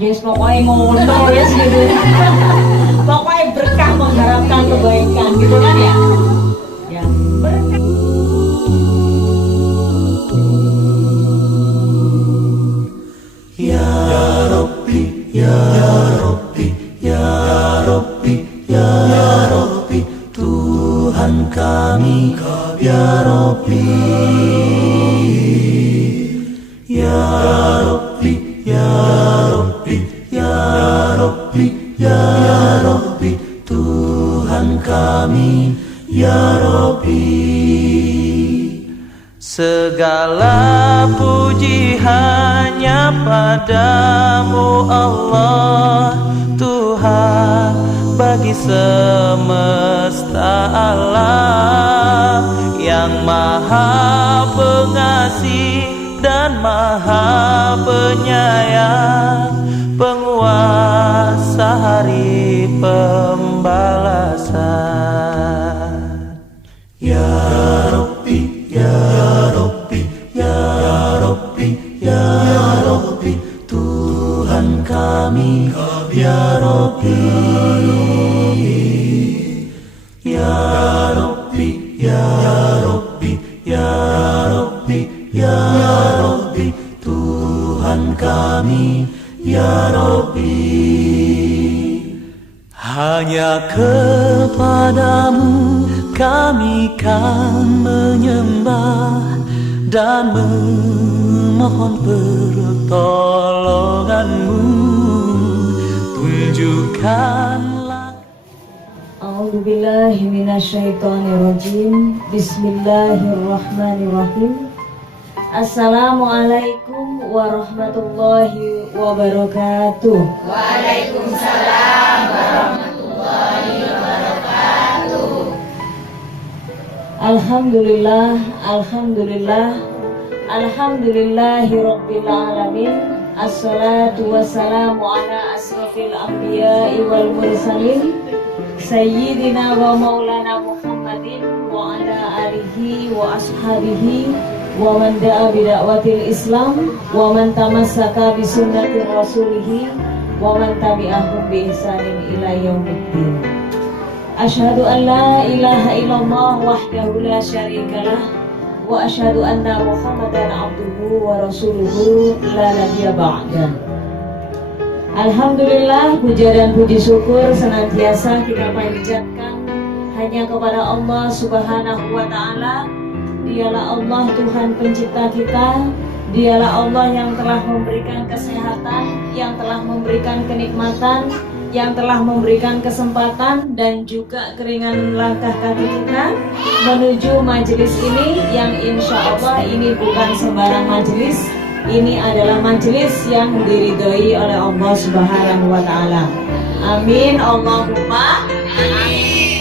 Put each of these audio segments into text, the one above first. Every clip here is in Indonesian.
Yes, pokoknya ngono ya gitu. Pokoknya berkah mengharapkan kebaikan gitu kan ya. Ya, berkah. Ya Rabbi, Ya Rabbi, Ya Rabbi, Ya Rabbi, Tuhan kami, Ya Rabbi, Ya Rabbi, Ya Rabbi, Ya Rabbi, Ya Rabbi, Tuhan kami, Ya Rabbi. Segala puji hanya padamu Allah, Tuhan bagi semesta alam, yang maha pengasih dan maha penyayang, penguasa hari pembalasan. Ya Rabbi, Ya Rabbi, Ya Rabbi, Ya Rabbi, Tuhan kami, Ya Rabbi, Ya Rabbi, Ya Rabbi, Ya Rabbi, Ya Rabbi, Tuhan kami, Ya Rabbi. Hanya kepadamu kami kan menyembah dan memohon pertolonganmu. Tunjukkanlah. A'udzubillahi minasyaitonirrajim. Bismillahirrahmanirrahim. Assalamualaikum warahmatullahi wabarakatuh. Waalaikumsalam warahmatullahi wabarakatuh. Alhamdulillah, alhamdulillah, alhamdulillahi rabbil alamin. Assalatu wassalamu ala asrafil anbiya'i wal mursalin, sayyidina wa maulana Muhammadin wa ala alihi wa ashabihi wa man da'a bida'watil Islam wa man tamassaka bi sunnatir rasulihi wa man tabi'ahum bi ihsanin ila yaumiddin. Asyhadu an la ilaha illallah wahdahu la syarikalah wa asyhadu anna Muhammadan abduhu wa rasuluhu la nabiyya ba'da. Alhamdulillah, puja dan puji syukur senantiasa kita panjatkan hanya kepada Allah Subhanahu wa taala. Dialah Allah Tuhan pencipta kita, dialah Allah yang telah memberikan kesehatan, yang telah memberikan kenikmatan, yang telah memberikan kesempatan dan juga keringanan langkah kaki kita menuju majelis ini, yang insya Allah ini bukan sembarang majelis, ini adalah majelis yang diridhoi oleh Allah Subhanahu wa taala. Amin Allahumma amin.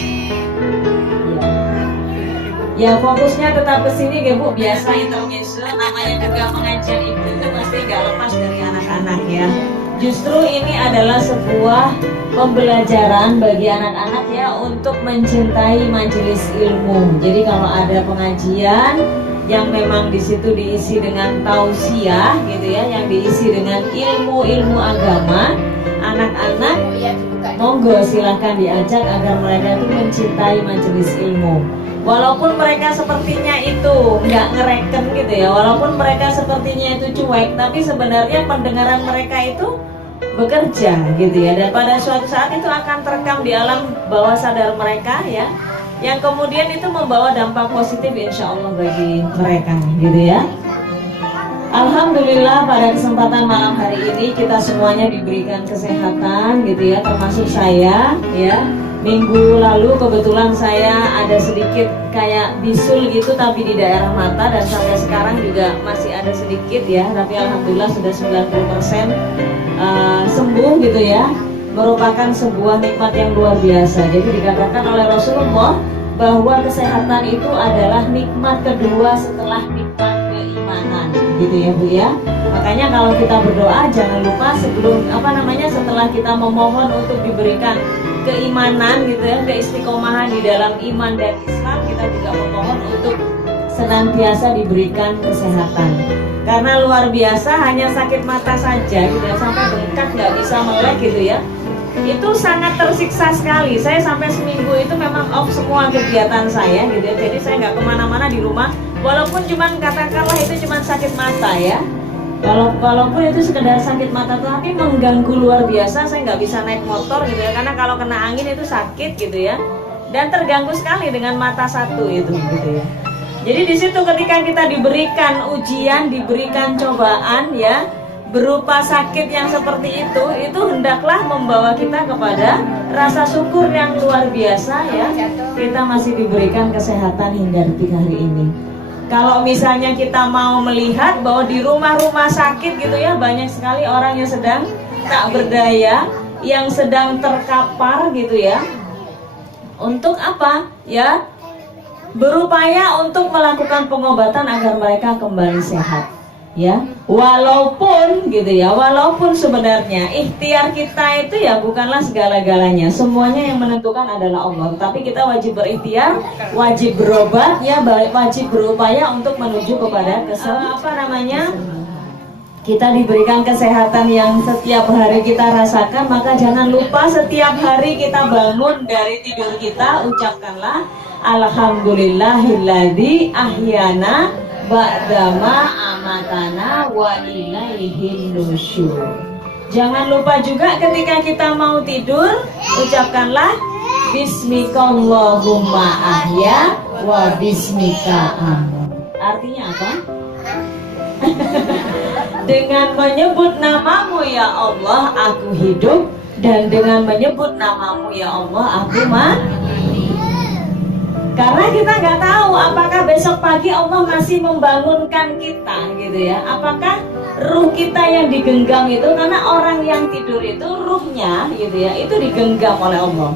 Ya, fokusnya tetap ke sini ya Bu. Biasa intermezzo namanya juga pengajian ibu itu pasti gak lepas dari anak-anak ya. Justru ini adalah sebuah pembelajaran bagi anak-anak ya untuk mencintai majelis ilmu. Jadi kalau ada pengajian yang memang di situ diisi dengan tausiah gitu ya, yang diisi dengan ilmu-ilmu agama, anak-anak monggo silahkan diajak agar mereka itu mencintai majelis ilmu. Walaupun mereka sepertinya itu nggak ngereken gitu ya, walaupun mereka sepertinya itu cuek, tapi sebenarnya pendengaran mereka itu bekerja gitu ya, dan pada suatu saat itu akan terekam di alam bawah sadar mereka ya, yang kemudian itu membawa dampak positif insya Allah bagi mereka gitu ya. Alhamdulillah pada kesempatan malam hari ini kita semuanya diberikan kesehatan gitu ya, termasuk saya ya. Minggu lalu kebetulan saya ada sedikit kayak bisul gitu tapi di daerah mata, dan sampai sekarang juga masih ada sedikit ya, tapi alhamdulillah sudah 90% sembuh gitu ya. Merupakan sebuah nikmat yang luar biasa. Jadi dikatakan oleh Rasulullah bahwa kesehatan itu adalah nikmat kedua setelah nikmat keimanan gitu ya Bu ya. Makanya kalau kita berdoa jangan lupa sebelum setelah kita memohon untuk diberikan keimanan gitu ya, keistiqomahan di dalam iman dan Islam, kita juga memohon untuk senantiasa diberikan kesehatan. Karena luar biasa, hanya sakit mata saja gitu ya, sampai bengkak nggak bisa melek gitu ya. Itu sangat tersiksa sekali. Saya sampai seminggu itu memang off semua kegiatan saya gitu ya. Jadi saya nggak kemana-mana di rumah. Walaupun cuman katakanlah itu cuman sakit mata ya. Walaupun itu sekedar sakit mata, tapi mengganggu luar biasa. Saya nggak bisa naik motor gitu ya, karena kalau kena angin itu sakit gitu ya. Dan terganggu sekali dengan mata satu itu gitu ya. Jadi di situ ketika kita diberikan ujian, diberikan cobaan ya, berupa sakit yang seperti itu hendaklah membawa kita kepada rasa syukur yang luar biasa ya. Kita masih diberikan kesehatan hingga detik hari ini. Kalau misalnya kita mau melihat bahwa di rumah-rumah sakit gitu ya, banyak sekali orang yang sedang tak berdaya, yang sedang terkapar gitu ya. Untuk apa? Ya, berupaya untuk melakukan pengobatan agar mereka kembali sehat. Ya, walaupun gitu ya, walaupun sebenarnya ikhtiar kita itu ya bukanlah segala-galanya. Semuanya yang menentukan adalah Allah. Tapi kita wajib berikhtiar, wajib berobat ya, wajib berupaya untuk menuju kepada kita diberikan kesehatan yang setiap hari kita rasakan. Maka jangan lupa setiap hari kita bangun dari tidur kita, ucapkanlah alhamdulillahilladzi ahyana ba'dama amatana wa ilaihin nusyur. Jangan lupa juga ketika kita mau tidur, ucapkanlah bismikallahumma ahya wa bismika amut. Artinya apa? Dengan menyebut namamu ya Allah aku hidup, dan dengan menyebut namamu ya Allah aku mati. Karena kita nggak tahu apakah besok pagi Allah masih membangunkan kita gitu ya. Apakah ruh kita yang digenggam itu, karena orang yang tidur itu ruhnya gitu ya, itu digenggam oleh Allah.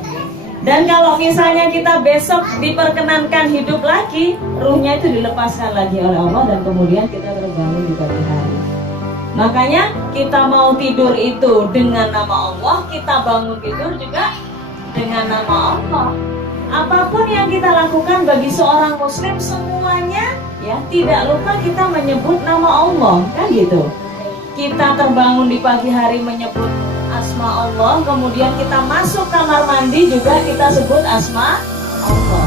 Dan kalau misalnya kita besok diperkenankan hidup lagi, ruhnya itu dilepaskan lagi oleh Allah, dan kemudian kita terbangun di pagi hari. Makanya kita mau tidur itu dengan nama Allah, kita bangun tidur juga dengan nama Allah. Apapun yang kita lakukan bagi seorang muslim, semuanya ya tidak lupa kita menyebut nama Allah, kan gitu. Kita terbangun di pagi hari menyebut asma Allah, kemudian kita masuk kamar mandi juga kita sebut asma Allah.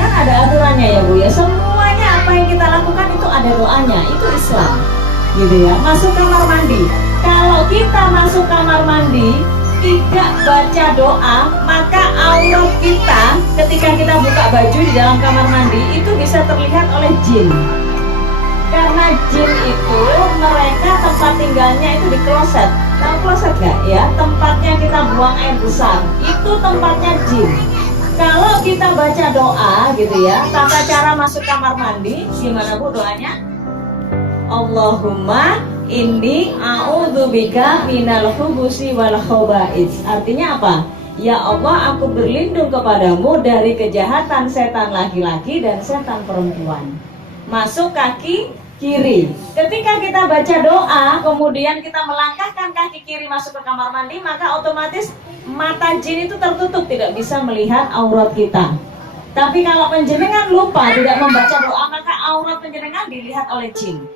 Kan ada aturannya ya Bu ya. Semuanya apa yang kita lakukan itu ada doanya, itu Islam. Gitu ya. Masuk kamar mandi. Kalau kita masuk kamar mandi tidak baca doa, maka aurat kita ketika kita buka baju di dalam kamar mandi itu bisa terlihat oleh jin. Karena jin itu mereka tempat tinggalnya itu di kloset. Tahu kloset nggak ya? Tempatnya kita buang air besar, itu tempatnya jin. Kalau kita baca doa gitu ya, tata cara masuk kamar mandi gimana Bu doanya? Allahumma inni a'udzubika minal khubusi wal khaba'its. Artinya apa? Ya Allah, aku berlindung kepadamu dari kejahatan setan laki-laki dan setan perempuan. Masuk kaki kiri. Ketika kita baca doa, kemudian kita melangkahkan kaki kiri masuk ke kamar mandi, maka otomatis mata jin itu tertutup, tidak bisa melihat aurat kita. Tapi kalau penjenengan lupa tidak membaca doa, maka aurat penjenengan dilihat oleh jin.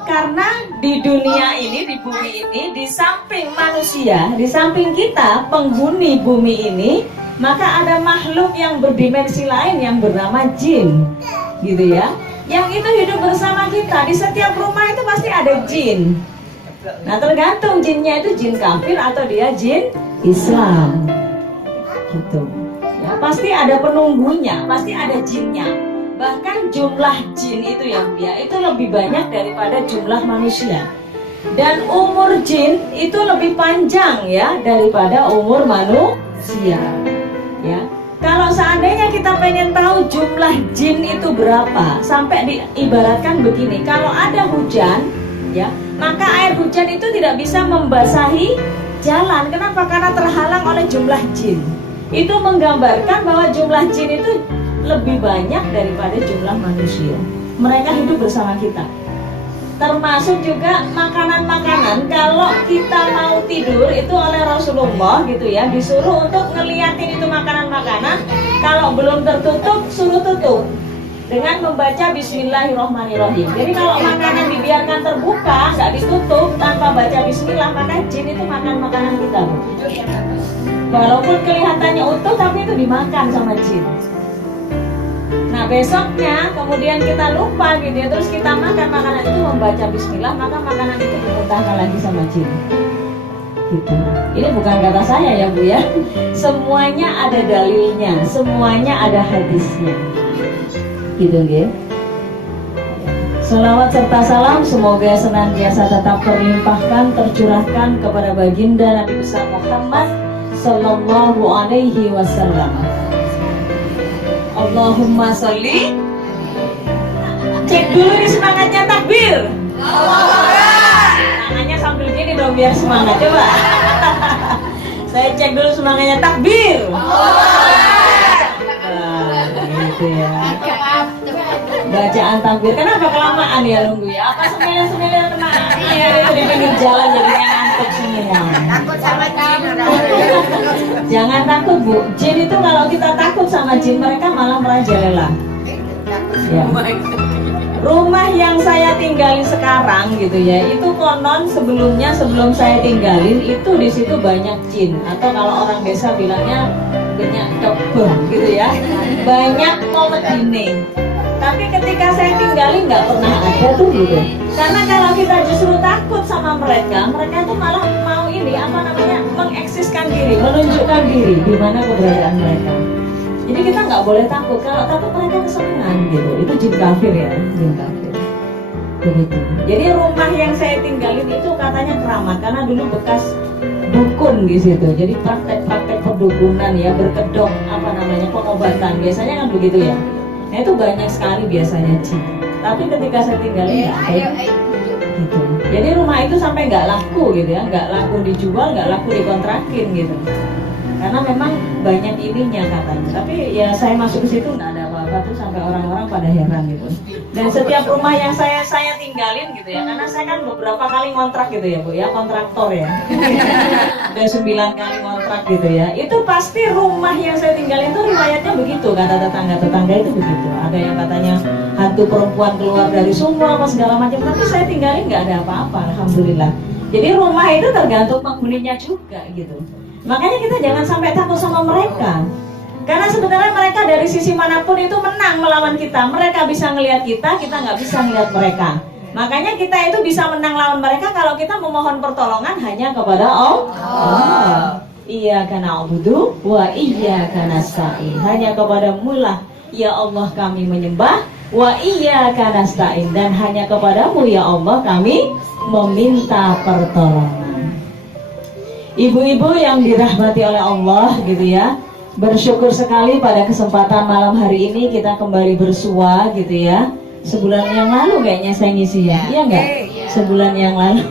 Karena di dunia ini, di bumi ini, di samping manusia, di samping kita penghuni bumi ini, maka ada makhluk yang berdimensi lain yang bernama jin, gitu ya. Yang itu hidup bersama kita. Di setiap rumah itu pasti ada jin. Nah, tergantung jinnya itu jin kafir atau dia jin Islam, gitu. Ya, pasti ada penunggunya, pasti ada jinnya. Bahkan jumlah jin itu ya Bu ya, itu lebih banyak daripada jumlah manusia. Dan umur jin itu lebih panjang ya daripada umur manusia. Ya. Kalau seandainya kita pengen tahu jumlah jin itu berapa, sampai diibaratkan begini, kalau ada hujan ya, maka air hujan itu tidak bisa membasahi jalan. Kenapa? Karena terhalang oleh jumlah jin. Itu menggambarkan bahwa jumlah jin itu lebih banyak daripada jumlah manusia. Mereka hidup bersama kita. Termasuk juga makanan-makanan. Kalau kita mau tidur itu oleh Rasulullah gitu ya, disuruh untuk ngeliatin itu makanan-makanan. Kalau belum tertutup, suruh tutup. dengan membaca Bismillahirrohmanirrohim. Jadi kalau makanan dibiarkan terbuka, nggak ditutup tanpa baca Bismillah, maka jin itu makan makanan kita. Walaupun kelihatannya utuh, tapi itu dimakan sama jin. Nah besoknya kemudian kita lupa gitu ya, terus kita makan makanan itu membaca Bismillah, maka makanan itu dimuntahkan lagi sama jin. Gitu. Ini bukan kata saya ya Bu ya. Semuanya ada dalilnya, semuanya ada hadisnya. Gitu ya. Salawat serta salam semoga senantiasa tetap terlimpahkan, tercurahkan kepada baginda Nabi besar Muhammad Sallallahu Alaihi Wasallam. Allahumma sholli. Cek dulu nih semangatnya, takbir. Tangannya sambil gini dong biar semangat, coba. Saya cek dulu semangatnya, takbir. Nah, gitu ya. Bacaan takbir, kenapa kelamaan ya nunggu ya? Apa sembilan kena? Iya, itu di pinggir jalan jadinya ngantuk semua. Takut sama jin. Jangan takut Bu, jin itu kalau kita takut sama jin mereka malah merajalela. Ya. Rumah yang saya tinggalin sekarang gitu ya, itu konon sebelumnya sebelum saya tinggalin itu di situ banyak jin, atau kalau orang desa bilangnya banyak kebun gitu ya, banyak komedine. Tapi ketika saya tinggalin nggak pernah ada tuh gitu. Karena kalau kita justru takut sama mereka, mereka tuh malah mau ini apa namanya mengeksiskan diri, menunjukkan diri di mana keberadaan mereka. Jadi kita nggak boleh takut. Kalau takut mereka kesenangan gitu. Itu jin kafir ya, jin kafir. Begitu. Jadi rumah yang saya tinggalin itu katanya keramat karena dulu bekas dukun di situ. Jadi praktek-praktek perdukunan ya, berkedok apa namanya pengobatan. Biasanya kan begitu ya. Nah itu banyak sekali biasanya jin. Tapi ketika saya tinggalin nggak ada. Gitu. Jadi rumah itu sampai nggak laku gitu ya, nggak laku dijual, nggak laku dikontrakin gitu. Karena memang banyak ininya katanya. Tapi ya saya masuk ke situ nggak ada apa-apa tuh sampai orang-orang pada heran gitu. Dan setiap rumah yang saya tinggalin gitu ya, karena saya kan beberapa kali ngontrak gitu ya Bu ya, kontraktor ya. Udah 9 kali ngontrak gitu ya. Itu pasti rumah yang saya tinggalin tuh riwayatnya begitu, kata tetangga itu begitu. Ada yang katanya hantu perempuan keluar dari sumur apa segala macam, tapi saya tinggalin nggak ada apa-apa, alhamdulillah. Jadi rumah itu tergantung penghuninya juga gitu. Makanya kita jangan sampai takut sama mereka. Karena sebenarnya mereka dari sisi manapun itu menang melawan kita. Mereka bisa ngelihat kita nggak bisa ngelihat mereka. Makanya kita itu bisa menang lawan mereka kalau kita memohon pertolongan hanya kepada Allah. Iyyaka na'budu wa iyyaka nasta'in. Hanya kepadamu lah ya Allah kami menyembah, wa iyyaka nasta'in, dan hanya kepadamu ya Allah kami meminta pertolongan. Ibu-ibu yang dirahmati oleh Allah gitu ya, bersyukur sekali pada kesempatan malam hari ini kita kembali bersua gitu ya. Sebulan yang lalu kayaknya saya ngisi ya, iya nggak? Sebulan yang lalu.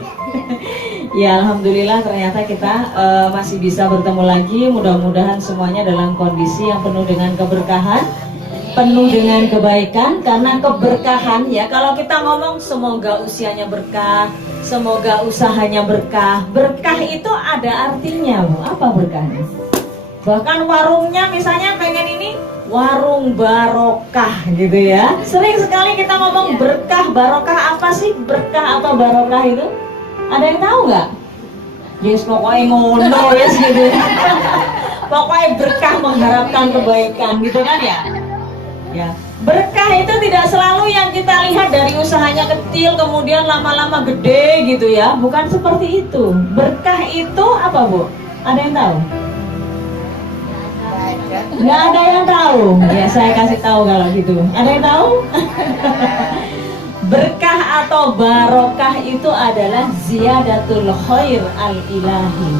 Ya alhamdulillah ternyata kita masih bisa bertemu lagi. Mudah-mudahan semuanya dalam kondisi yang penuh dengan keberkahan, penuh dengan kebaikan. Karena keberkahan ya, kalau kita ngomong semoga usianya berkah, semoga usahanya berkah. Berkah itu ada artinya Bu. Apa berkahnya? Bahkan warungnya misalnya pengen ini warung barokah gitu ya. Sering sekali kita ngomong berkah, barokah. Apa sih berkah atau barokah itu? Ada yang tahu nggak? Yes, pokoknya ngono yes gitu. Pokoknya berkah mengharapkan kebaikan gitu kan ya. Ya, berkah itu tidak selalu yang kita lihat dari usahanya kecil kemudian lama-lama gede gitu ya. Bukan seperti itu. Berkah itu apa Bu? Ada yang tahu? Nggak ada yang tahu. Ya saya kasih tahu kalau gitu. Ada yang tahu? Berkah atau barokah itu adalah ziyadatul khair al-ilahi.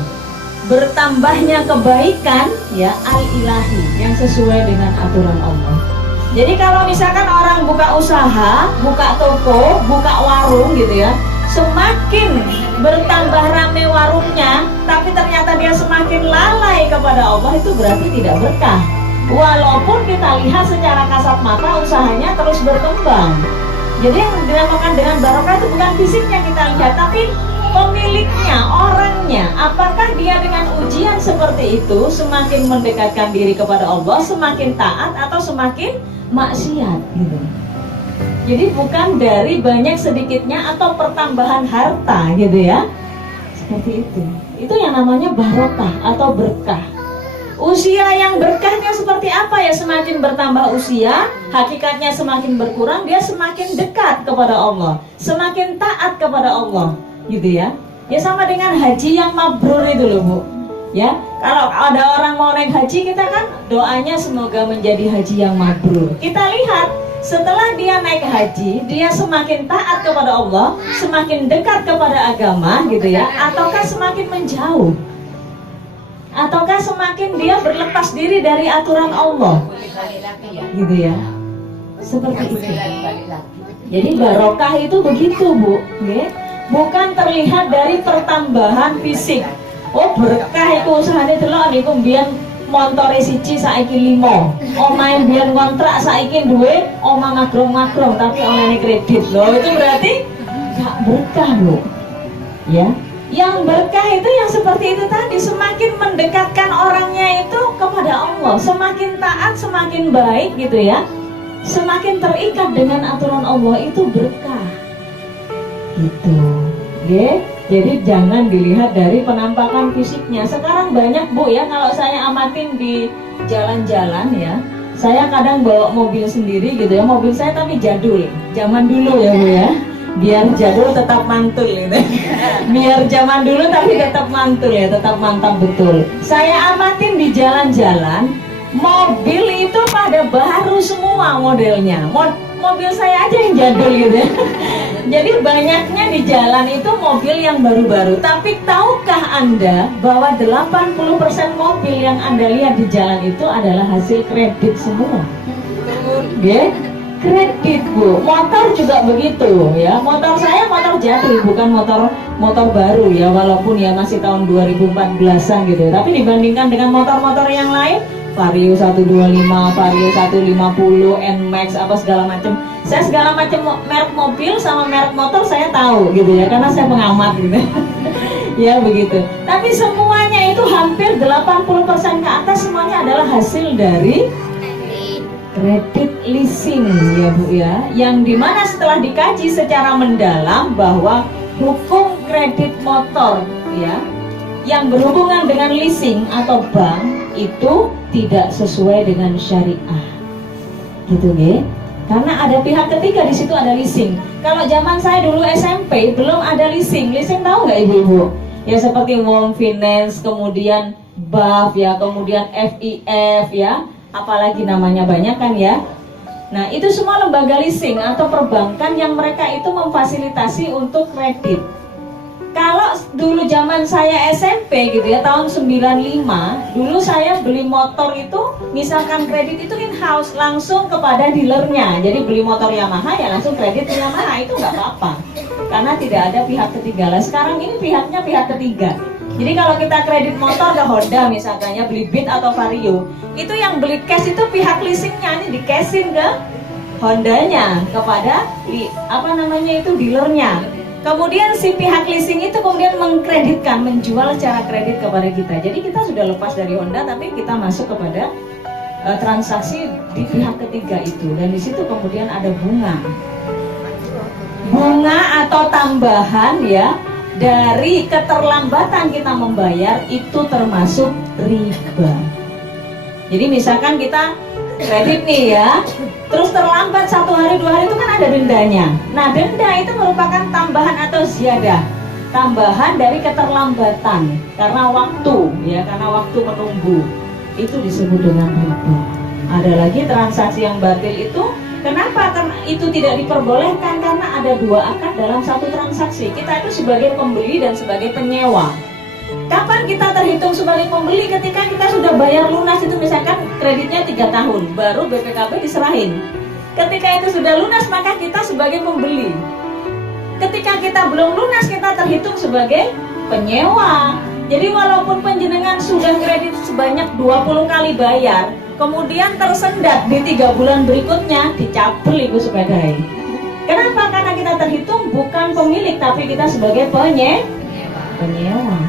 Bertambahnya kebaikan ya al-ilahi yang sesuai dengan aturan Allah. Jadi kalau misalkan orang buka usaha, buka toko, buka warung gitu ya, semakin bertambah rame warungnya, tapi ternyata dia semakin lalai kepada Allah, itu berarti tidak berkah. Walaupun kita lihat secara kasat mata usahanya terus berkembang. Jadi yang dinamakan dengan barokah itu bukan fisiknya kita lihat, tapi pemiliknya, orangnya. Apakah dia dengan ujian Dengan seperti itu semakin mendekatkan diri kepada Allah, semakin taat atau semakin maksiat gitu. Jadi bukan dari banyak sedikitnya atau pertambahan harta gitu ya. Seperti itu. Itu yang namanya barokah atau berkah. Usia yang berkahnya seperti apa ya? Semakin bertambah usia, hakikatnya semakin berkurang, dia semakin dekat kepada Allah, semakin taat kepada Allah, gitu ya. Ya sama dengan haji yang mabrur itu loh Bu. Ya, kalau ada orang mau naik haji, kita kan doanya semoga menjadi haji yang mabrur. Kita lihat setelah dia naik haji, dia semakin taat kepada Allah, semakin dekat kepada agama, gitu ya, ataukah semakin menjauh? Ataukah semakin dia berlepas diri dari aturan Allah, gitu ya, seperti itu. Jadi barokah itu begitu Bu, ya? Bukan terlihat dari pertambahan fisik. Oh berkah itu usahanya delok niku mbiyen montore siji saiki 5. Omahe mbiyen kontrak saiki duwe omah magrong-magrong tapi olehne kredit. Loh itu berarti gak berkah Bu. Ya. Yang berkah itu yang seperti itu tadi, semakin mendekatkan orangnya itu kepada Allah, semakin taat, semakin baik gitu ya, semakin terikat dengan aturan Allah, itu berkah gitu. Oke? Jadi jangan dilihat dari penampakan fisiknya. Sekarang banyak Bu ya, kalau saya amatin di jalan-jalan ya, saya kadang bawa mobil sendiri gitu ya, mobil saya tapi jadul, zaman dulu ya Bu ya. Biar jadul tetap mantul gitu. Biar zaman dulu tapi tetap mantul ya, tetap mantap betul. Saya amatin di jalan-jalan, mobil itu pada baru semua modelnya. Mobil saya aja yang jadul gitu ya. Jadi banyaknya di jalan itu mobil yang baru-baru. Tapi tahukah Anda bahwa 80% mobil yang Anda lihat di jalan itu adalah hasil kredit semua? Ya? Kredit Bu, motor juga begitu ya. Motor saya motor jadul, bukan motor baru ya, walaupun ya masih tahun 2014an gitu. Tapi dibandingkan dengan motor-motor yang lain, Vario 125, Vario 150, Nmax apa segala macam. Saya segala macam merek mobil sama merek motor saya tahu gitu ya, karena saya pengamat gitu. Ya begitu. Tapi semuanya itu hampir 80% ke atas semuanya adalah hasil dari kredit leasing ya Bu ya, yang dimana setelah dikaji secara mendalam bahwa hukum kredit motor ya yang berhubungan dengan leasing atau bank itu tidak sesuai dengan syariah gitu ya, karena ada pihak ketiga di situ, ada leasing. Kalau zaman saya dulu SMP belum ada leasing tahu nggak Ibu-ibu? Ya seperti Wong Finance, kemudian BAF ya, kemudian FIF ya, apalagi namanya banyak kan ya. Nah itu semua lembaga leasing atau perbankan yang mereka itu memfasilitasi untuk kredit. Kalau dulu zaman saya SMP gitu ya, tahun 95, dulu saya beli motor itu misalkan kredit itu in-house langsung kepada dealernya. Jadi beli motor Yamaha ya langsung kredit ke Yamaha, itu nggak apa-apa karena tidak ada pihak ketiga. Lah sekarang ini pihaknya pihak ketiga. Jadi kalau kita kredit motor ke Honda misalkan ya, beli Beat atau Vario, itu yang beli cash itu pihak leasingnya, ini di cashin ke Hondanya kepada itu dealernya. Kemudian si pihak leasing itu kemudian mengkreditkan, menjual secara kredit kepada kita. Jadi kita sudah lepas dari Honda tapi kita masuk kepada transaksi di pihak ketiga itu, dan di situ kemudian ada bunga atau tambahan ya dari keterlambatan kita membayar, itu termasuk riba. Jadi misalkan kita kredit nih ya, terus terlambat 1 hari 2 hari itu kan ada dendanya. Nah denda itu merupakan tambahan atau ziyadah, tambahan dari keterlambatan karena waktu ya, karena waktu menunggu, itu disebut dengan riba. Ada lagi transaksi yang batil itu, kenapa? Karena itu tidak diperbolehkan karena ada 2 akad dalam satu transaksi. Kita itu sebagai pembeli dan sebagai penyewa. Kapan kita terhitung sebagai pembeli? Ketika kita sudah bayar lunas, itu misalkan kreditnya 3 tahun, baru BPKB diserahin. Ketika itu sudah lunas, maka kita sebagai pembeli. Ketika kita belum lunas, kita terhitung sebagai penyewa. Jadi walaupun penjenengan sudah kredit sebanyak 20 kali bayar, kemudian tersendat di 3 bulan berikutnya, dicabel ibu sepedai. Kenapa? Karena kita terhitung bukan pemilik, tapi kita sebagai penyewa.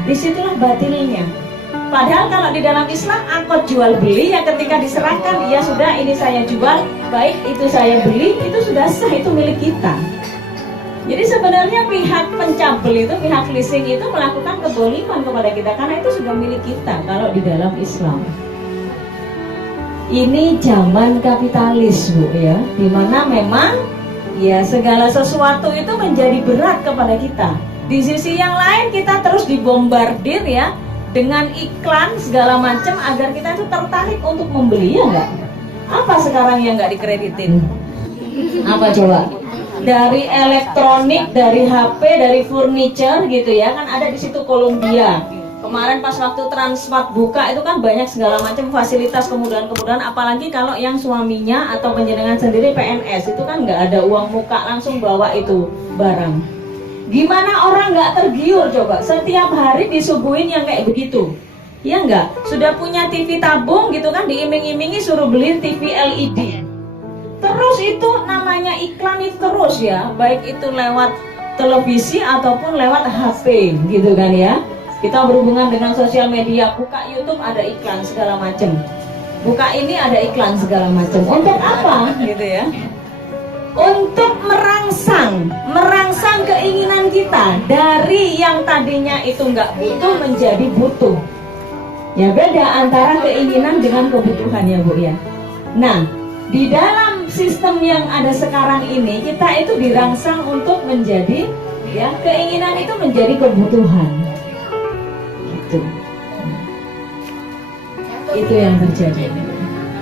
Disitulah batilnya. Padahal kalau di dalam Islam akad jual beli yang ketika diserahkan, ya sudah ini saya jual, baik itu saya beli, itu sudah sah, itu milik kita. Jadi sebenarnya pihak pencabel itu, pihak leasing itu melakukan kezaliman kepada kita karena itu sudah milik kita kalau di dalam Islam. Ini zaman kapitalis, Bu, ya, dimana memang ya segala sesuatu itu menjadi berat kepada kita. Di sisi yang lain kita terus dibombardir ya dengan iklan segala macam agar kita itu tertarik untuk membeli, ya enggak? Apa sekarang yang enggak dikreditin? Apa coba? Dari elektronik, dari HP, dari furniture gitu ya, kan ada di situ Columbia. Kemarin pas waktu Transmart buka itu kan banyak segala macam fasilitas kemudahan-kemudahan, apalagi kalau yang suaminya atau penjenengan sendiri PNS itu kan nggak ada uang muka langsung bawa itu barang. Gimana orang nggak tergiur coba? Setiap hari disuguhin yang kayak begitu, ya nggak? Sudah punya TV tabung gitu kan, diiming-imingi suruh beli TV LED. Terus itu namanya iklan itu terus ya, baik itu lewat televisi ataupun lewat HP gitu kan ya. Kita berhubungan dengan sosial media, buka YouTube ada iklan segala macam, buka ini ada iklan segala macam. Untuk apa gitu ya? Untuk merangsang keinginan kita dari yang tadinya itu nggak butuh menjadi butuh. Ya beda antara keinginan dengan kebutuhan ya Bu ya. Nah di dalam sistem yang ada sekarang ini kita itu dirangsang untuk menjadi ya keinginan itu menjadi kebutuhan. Gitu. Itu yang terjadi.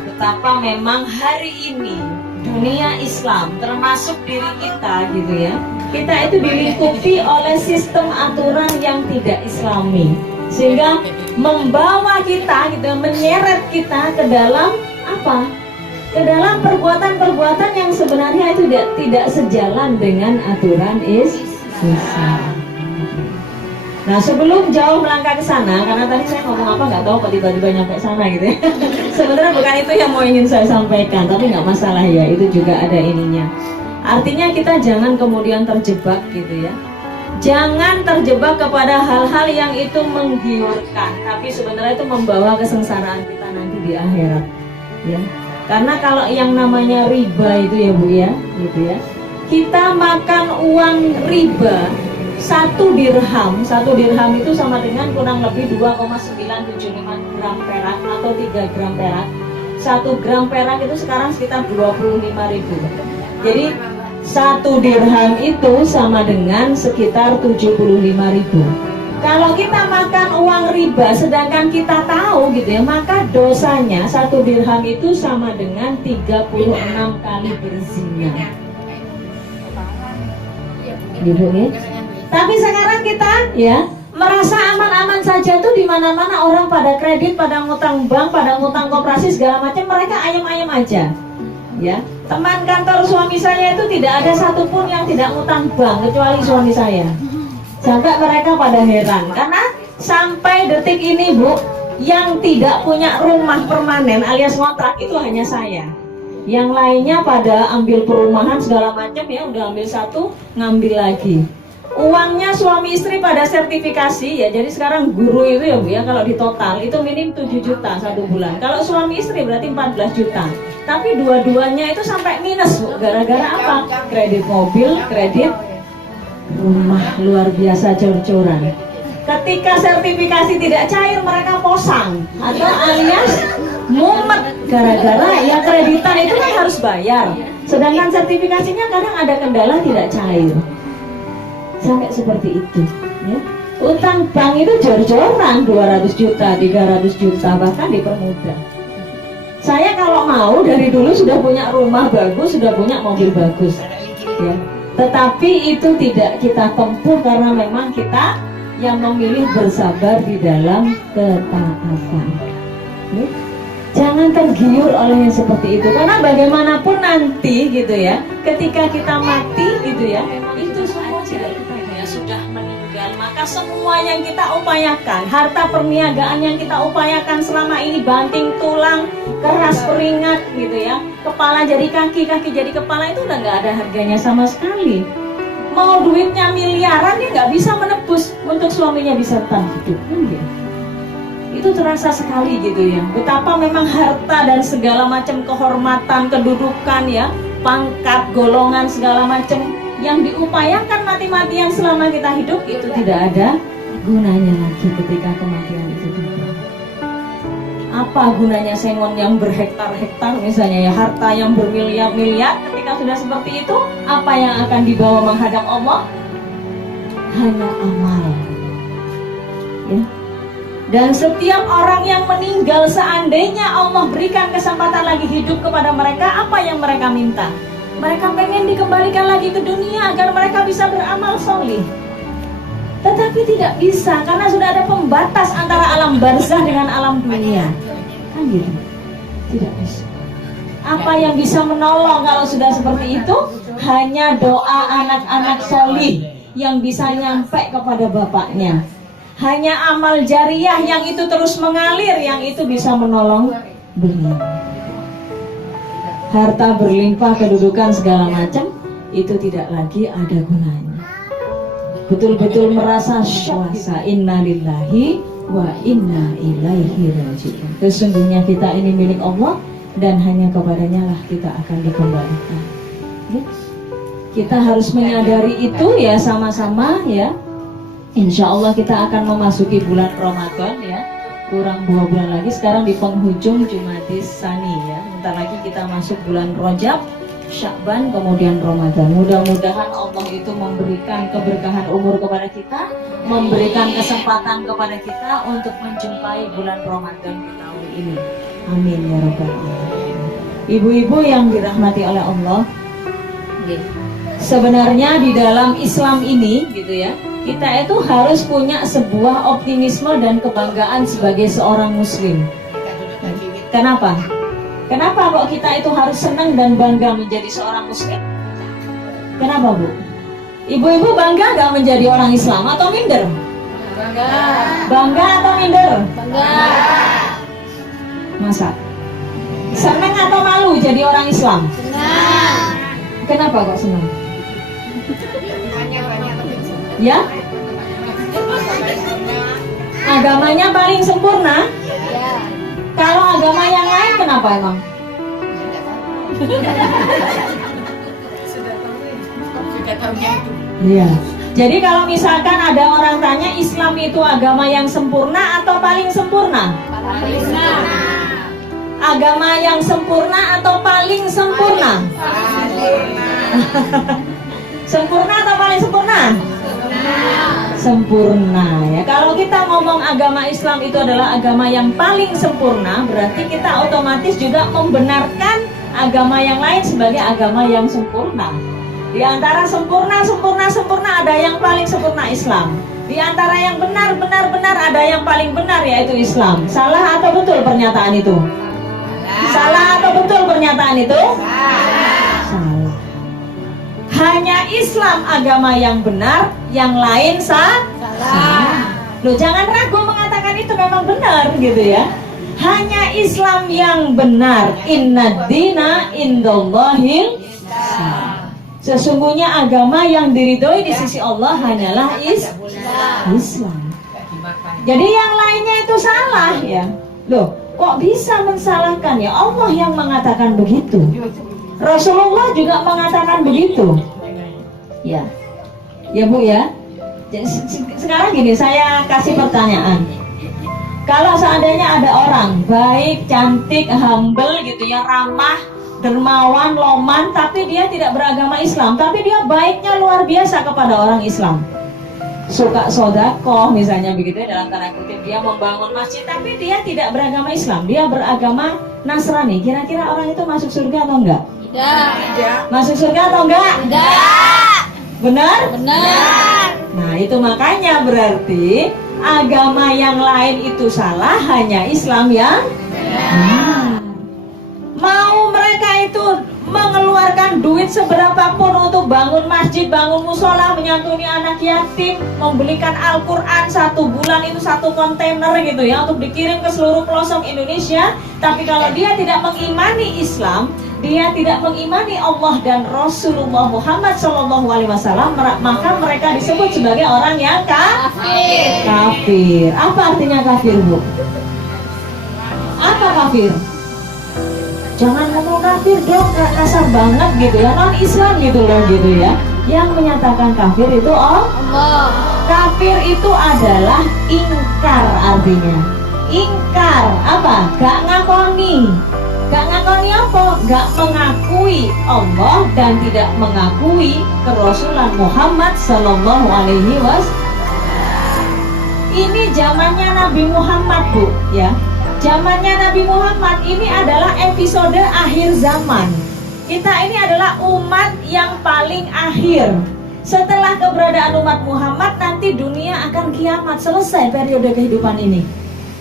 Betapa memang hari ini dunia Islam termasuk diri kita gitu ya, kita itu dilingkupi oleh sistem aturan yang tidak Islami, sehingga membawa kita gitu, menyeret kita ke dalam apa? Ke dalam perbuatan-perbuatan yang sebenarnya itu tidak sejalan dengan aturan Islam. Nah sebelum jauh melangkah ke sana, karena tadi saya ngomong apa nggak tahu kok tiba-tiba nyampe sana gitu ya. Sebenarnya bukan itu yang mau ingin saya sampaikan, tapi nggak masalah ya, itu juga ada ininya. Artinya kita jangan kemudian terjebak gitu ya. Jangan terjebak kepada hal-hal yang itu menggiurkan, tapi sebenarnya itu membawa kesengsaraan kita nanti di akhirat. Ya. Karena kalau yang namanya riba itu ya Bu ya, gitu ya. Kita makan uang riba 1 dirham itu sama dengan kurang lebih 2,975 gram perak atau 3 gram perak. 1 gram perak itu sekarang sekitar 25.000. Jadi 1 dirham itu sama dengan sekitar 75.000. Kalau kita makan uang riba sedangkan kita tahu gitu ya, maka dosanya 1 dirham itu sama dengan 36 kali berzina. Gitu ya. Tapi sekarang kita ya merasa aman-aman saja tuh, di mana-mana orang pada kredit, pada ngutang bank, pada ngutang koperasi segala macam, mereka ayam-ayam aja. Ya, teman kantor suami saya itu tidak ada satupun yang tidak ngutang bank kecuali suami saya. Sampai mereka pada heran karena sampai detik ini Bu, yang tidak punya rumah permanen alias ngontrak itu hanya saya. Yang lainnya pada ambil perumahan segala macam ya, udah ambil satu, ngambil lagi. Uangnya suami istri pada sertifikasi ya, jadi sekarang guru itu ya Bu ya, kalau di total itu minim 7 juta 1 bulan. Kalau suami istri berarti 14 juta. Tapi dua-duanya itu sampai minus Bu, gara-gara apa? Kredit mobil, kredit rumah, luar biasa cor-coran. Ketika sertifikasi tidak cair mereka posang atau alias mumet, gara-gara yang kreditan itu kan harus bayar, sedangkan sertifikasinya kadang ada kendala tidak cair. Sampai seperti itu ya. Utang bank itu jor-joran 200 juta, 300 juta, bahkan dipermudah. Saya kalau mau dari dulu sudah punya rumah bagus, sudah punya mobil bagus ya. Tetapi itu tidak kita tempuh karena memang kita yang memilih bersabar di dalam ketaatan ya. Jangan tergiur oleh yang seperti itu, karena bagaimanapun nanti gitu ya, ketika kita mati gitu ya, itu semua tidak ya, sudah meninggal. Maka semua yang kita upayakan, harta perniagaan yang kita upayakan selama ini, banting tulang, keras keringat gitu ya, kepala jadi kaki, kaki jadi kepala, itu udah nggak ada harganya sama sekali. Mau duitnya miliaran dia nggak bisa menebus untuk suaminya bisa tetap hidup ya. Itu terasa sekali gitu ya. Betapa memang harta dan segala macam kehormatan, kedudukan ya, pangkat, golongan segala macam yang diupayakan mati-matian selama kita hidup itu tidak ada gunanya lagi ketika kematian itu tiba. Apa gunanya sengon yang berhektar-hektar misalnya ya, harta yang bermiliar-miliar, ketika sudah seperti itu apa yang akan dibawa menghadap Allah? Hanya amal ya. Dan setiap orang yang meninggal, seandainya Allah berikan kesempatan lagi hidup kepada mereka, apa yang mereka minta? Mereka pengen dikembalikan lagi ke dunia agar mereka bisa beramal solih. Tetapi tidak bisa, karena sudah ada pembatas antara alam barzah dengan alam dunia. Kan gitu, tidak bisa. Apa yang bisa menolong kalau sudah seperti itu? Hanya doa anak-anak solih yang bisa nyampe kepada bapaknya. Hanya amal jariah yang itu terus mengalir, yang itu bisa menolong beliau. Harta berlimpah, kedudukan segala macam, itu tidak lagi ada gunanya. Betul-betul merasa syasa, inna lillahi wa inna ilaihi raji'un. Sesungguhnya kita ini milik Allah dan hanya kepadanya lah kita akan dikembalikan. Ya. Kita harus menyadari itu ya sama-sama ya. Insya Allah kita akan memasuki bulan Ramadan ya. Kurang 2 bulan lagi, sekarang di penghujung Jumadis Tsani ya. Bentar lagi kita masuk bulan Rajab, Sya'ban, kemudian Ramadan. Mudah-mudahan Allah itu memberikan keberkahan umur kepada kita, memberikan kesempatan kepada kita untuk menjumpai bulan Ramadan di tahun ini. Amin ya rabbal alamin. Ibu-ibu yang dirahmati oleh Allah, sebenarnya di dalam Islam ini gitu ya, kita itu harus punya sebuah optimisme dan kebanggaan sebagai seorang muslim. Kenapa? Kenapa kok kita itu harus senang dan bangga menjadi seorang muslim? Kenapa Bu? Ibu-ibu bangga gak menjadi orang Islam atau minder? Bangga. Bangga atau minder? Bangga. Masa? Senang atau malu jadi orang Islam? Senang. Kenapa kok senang? Banyak-banyak. Ya? Agamanya paling sempurna? Ya. Kalau agama yang lain kenapa emang? Iya. Jadi kalau misalkan ada orang tanya Islam itu agama yang sempurna atau paling sempurna? Paling senang. Agama yang sempurna atau paling sempurna? Sempurna atau paling sempurna? Sempurna ya. Kalau kita ngomong agama Islam itu adalah agama yang paling sempurna, berarti kita otomatis juga membenarkan agama yang lain sebagai agama yang sempurna. Di antara sempurna ada yang paling sempurna Islam. Di antara yang benar ada yang paling benar, yaitu Islam. Salah atau betul pernyataan itu? Salah atau betul pernyataan itu? Salah. Hanya Islam agama yang benar, yang lain salah. Loh, jangan ragu mengatakan itu memang benar gitu ya. Hanya Islam yang benar. Inna dina indallahil Islam. Sesungguhnya agama yang diridhoi di sisi Allah hanyalah Islam. Jadi yang lainnya itu salah ya. Loh, kok bisa mensalahkan ya? Allah yang mengatakan begitu. Rasulullah juga mengatakan begitu. Ya. Ya Bu ya. Jadi, sekarang gini, saya kasih pertanyaan. Kalau seandainya ada orang baik, cantik, humble gitu ya, ramah, dermawan, loman, tapi dia tidak beragama Islam, tapi dia baiknya luar biasa kepada orang Islam. Suka sodakoh misalnya begitu ya, dalam tanda kutip, dia membangun masjid, tapi dia tidak beragama Islam, dia beragama Nasrani. Kira-kira orang itu masuk surga atau enggak? Tidak. Masuk surga atau enggak? Tidak. Benar? Benar. Nah itu makanya berarti agama yang lain itu salah, hanya Islam yang benar. Mau mereka itu mengeluarkan duit seberapapun untuk bangun masjid, bangun musola, menyantuni anak yatim, membelikan Al-Quran 1 bulan itu 1 kontainer gitu ya, untuk dikirim ke seluruh pelosok Indonesia. Tapi kalau dia tidak mengimani Islam, dia tidak mengimani Allah dan Rasulullah Muhammad SAW, maka mereka disebut sebagai orang yang kafir. Kafir. Apa artinya kafir Bu? kafir? Jangan ngomong kafir dong, kasar banget gitu ya, non Islam gitu loh gitu ya. Yang menyatakan kafir itu Allah. kafir itu adalah ingkar artinya. Ingkar apa? Gak ngakoni. Gak ngakoni apa? Gak mengakui Allah dan tidak mengakui kerasulan Muhammad Sallallahu Alaihi Wasallam. Ini zamannya Nabi Muhammad, Bu, ya. Zamannya Nabi Muhammad ini adalah episode akhir zaman. Kita ini adalah umat yang paling akhir. Setelah keberadaan umat Muhammad, nanti dunia akan kiamat, selesai periode kehidupan ini.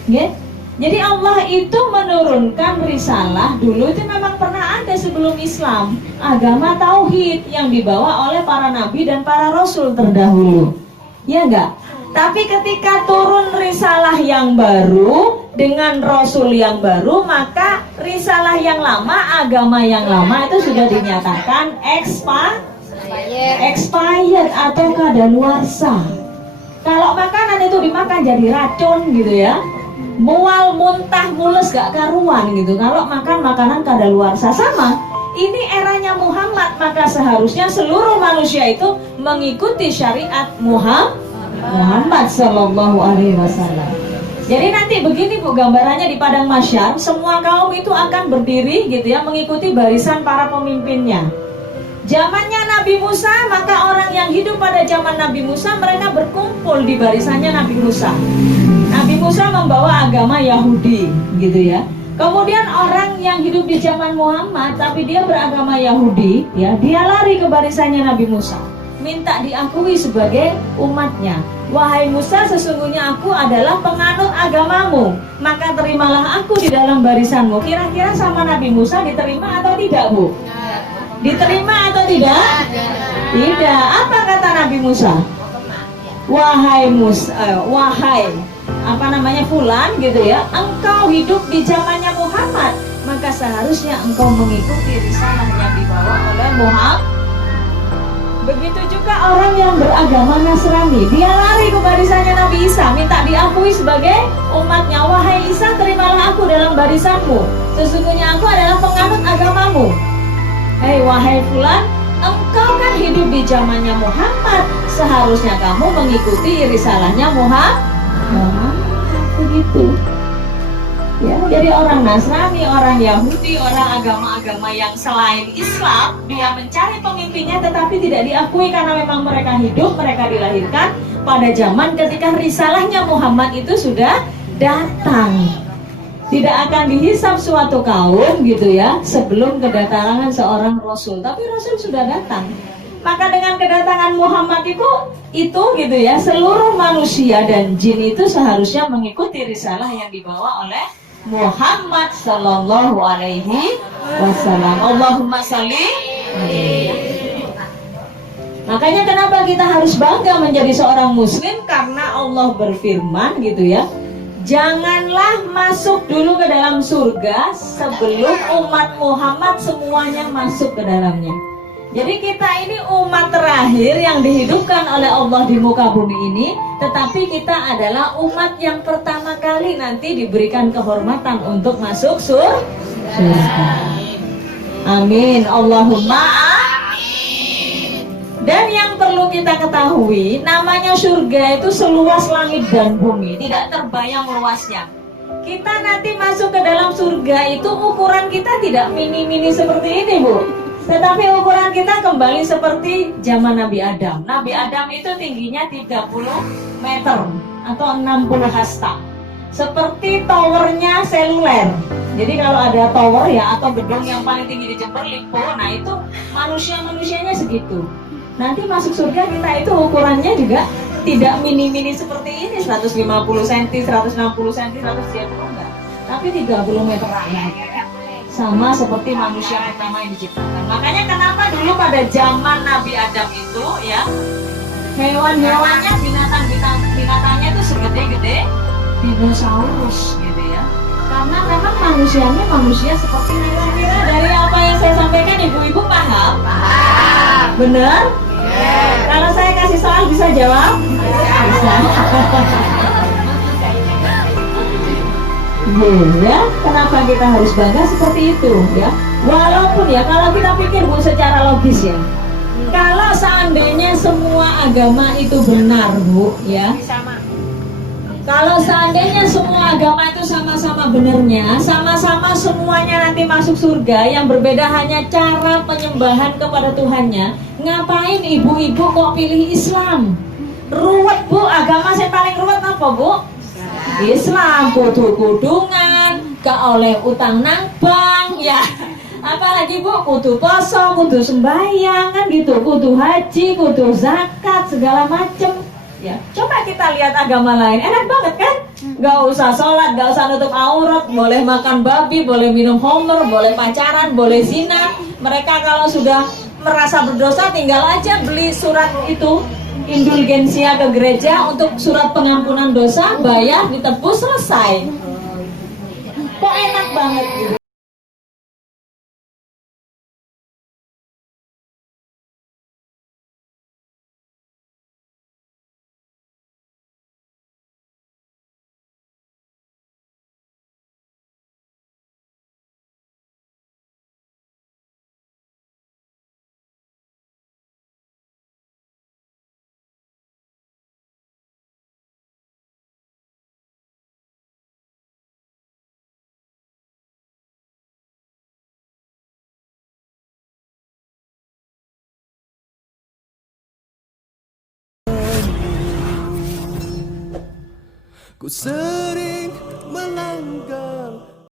Oke? Jadi Allah itu menurunkan risalah dulu itu memang pernah ada sebelum Islam, agama tauhid yang dibawa oleh para nabi dan para rasul terdahulu. Ya enggak? Tapi ketika turun risalah yang baru dengan rasul yang baru, maka risalah yang lama, agama yang lama itu sudah dinyatakan expired atau kadaluarsa. Kalau makanan itu dimakan jadi racun gitu ya, mual, muntah, mules gak karuan gitu. Kalau makan makanan kadaluarsa sama. Ini eranya Muhammad, maka seharusnya seluruh manusia itu mengikuti syariat Muhammad Sallallahu Alaihi Wasallam. Jadi nanti begini Bu, gambarannya di padang mahsyar, semua kaum itu akan berdiri gitu ya, mengikuti barisan para pemimpinnya. Zamannya Nabi Musa, maka orang yang hidup pada zaman Nabi Musa, mereka berkumpul di barisannya Nabi Musa. Nabi Musa membawa agama Yahudi gitu ya. Kemudian orang yang hidup di zaman Muhammad tapi dia beragama Yahudi ya, dia lari ke barisannya Nabi Musa, minta diakui sebagai umatnya. Wahai Musa, sesungguhnya aku adalah penganut agamamu, maka terimalah aku di dalam barisanmu. Kira-kira sama Nabi Musa diterima atau tidak, Bu? Diterima atau tidak? Tidak. Apa kata Nabi Musa? Wahai Musa, fulan gitu ya, engkau hidup di zamannya Muhammad, maka seharusnya engkau mengikuti risalah yang dibawa oleh Muhammad. Begitu juga orang yang beragama Nasrani, dia lari ke barisannya Nabi Isa, minta diakui sebagai umatnya. Wahai Isa, terimalah aku dalam barisanmu, sesungguhnya aku adalah penganut agamamu. Hei wahai fulan, engkau kan hidup di zamannya Muhammad, seharusnya kamu mengikuti risalahnya Muhammad. Begitu. Ya, jadi orang Nasrani, orang Yahudi, orang agama-agama yang selain Islam, dia mencari pemimpinnya tetapi tidak diakui karena memang mereka hidup, mereka dilahirkan pada zaman ketika risalahnya Muhammad itu sudah datang. Tidak akan dihisab suatu kaum gitu ya sebelum kedatangan seorang rasul, tapi rasul sudah datang. Maka dengan kedatangan Muhammad itu gitu ya, seluruh manusia dan jin itu seharusnya mengikuti risalah yang dibawa oleh Muhammad Sallallahu Alaihi Wasallam. Allahumma salli. Makanya kenapa kita harus bangga menjadi seorang muslim, karena Allah berfirman gitu ya, janganlah masuk dulu ke dalam surga sebelum umat Muhammad semuanya masuk ke dalamnya. Jadi kita ini umat terakhir yang dihidupkan oleh Allah di muka bumi ini, tetapi kita adalah umat yang pertama kali nanti diberikan kehormatan untuk masuk surga. Amin. Allahumma amin. Dan yang perlu kita ketahui, namanya surga itu seluas langit dan bumi, tidak terbayang luasnya. Kita nanti masuk ke dalam surga itu ukuran kita tidak mini-mini seperti ini, Bu. Tetapi ukuran kita kembali seperti zaman Nabi Adam. Nabi Adam itu tingginya 30 meter atau 60 hasta. Seperti towernya seluler. Jadi kalau ada tower ya atau gedung yang paling tinggi di Jember, Lipo, nah itu manusia-manusianya segitu. Nanti masuk surga kita itu ukurannya juga tidak mini-mini seperti ini, 150 cm, 160 cm, 130 enggak. Tapi 30 meter aja. Sama seperti manusia pertama yang diciptakan. Makanya kenapa dulu pada zaman Nabi Adam itu ya, hewan-hewannya, binatangnya itu segede-gede dinosaurus gitu ya. Karena memang manusianya manusia seperti kira-kira dari apa yang saya sampaikan, ibu-ibu paham? Paham. Bener? Yeah. Kalau saya kasih soal bisa jawab? Bisa. Ya, kenapa kita harus bangga seperti itu ya? Walaupun ya kalau kita pikir Bu secara logis ya, kalau seandainya semua agama itu benar Bu ya, kalau seandainya semua agama itu sama-sama benarnya, sama-sama semuanya nanti masuk surga, yang berbeda hanya cara penyembahan kepada Tuhannya, ngapain ibu-ibu kok pilih Islam? Ruwet Bu, agama yang paling ruwet apa Bu? Islam, kudu-kudungan, gak oleh utang nang bank ya. Apalagi Bu, kudu poso, kudu sembahyang kan gitu, kudu haji, kudu zakat, segala macem. Ya, coba kita lihat agama lain, enak banget kan? Gak usah sholat, gak usah nutup aurat, boleh makan babi, boleh minum homer, boleh pacaran, boleh zina. Mereka kalau sudah merasa berdosa, tinggal aja beli surat itu, indulgensia ke gereja untuk surat pengampunan dosa, bayar, ditebus, selesai. Kok enak banget gitu. Ku sering melanggar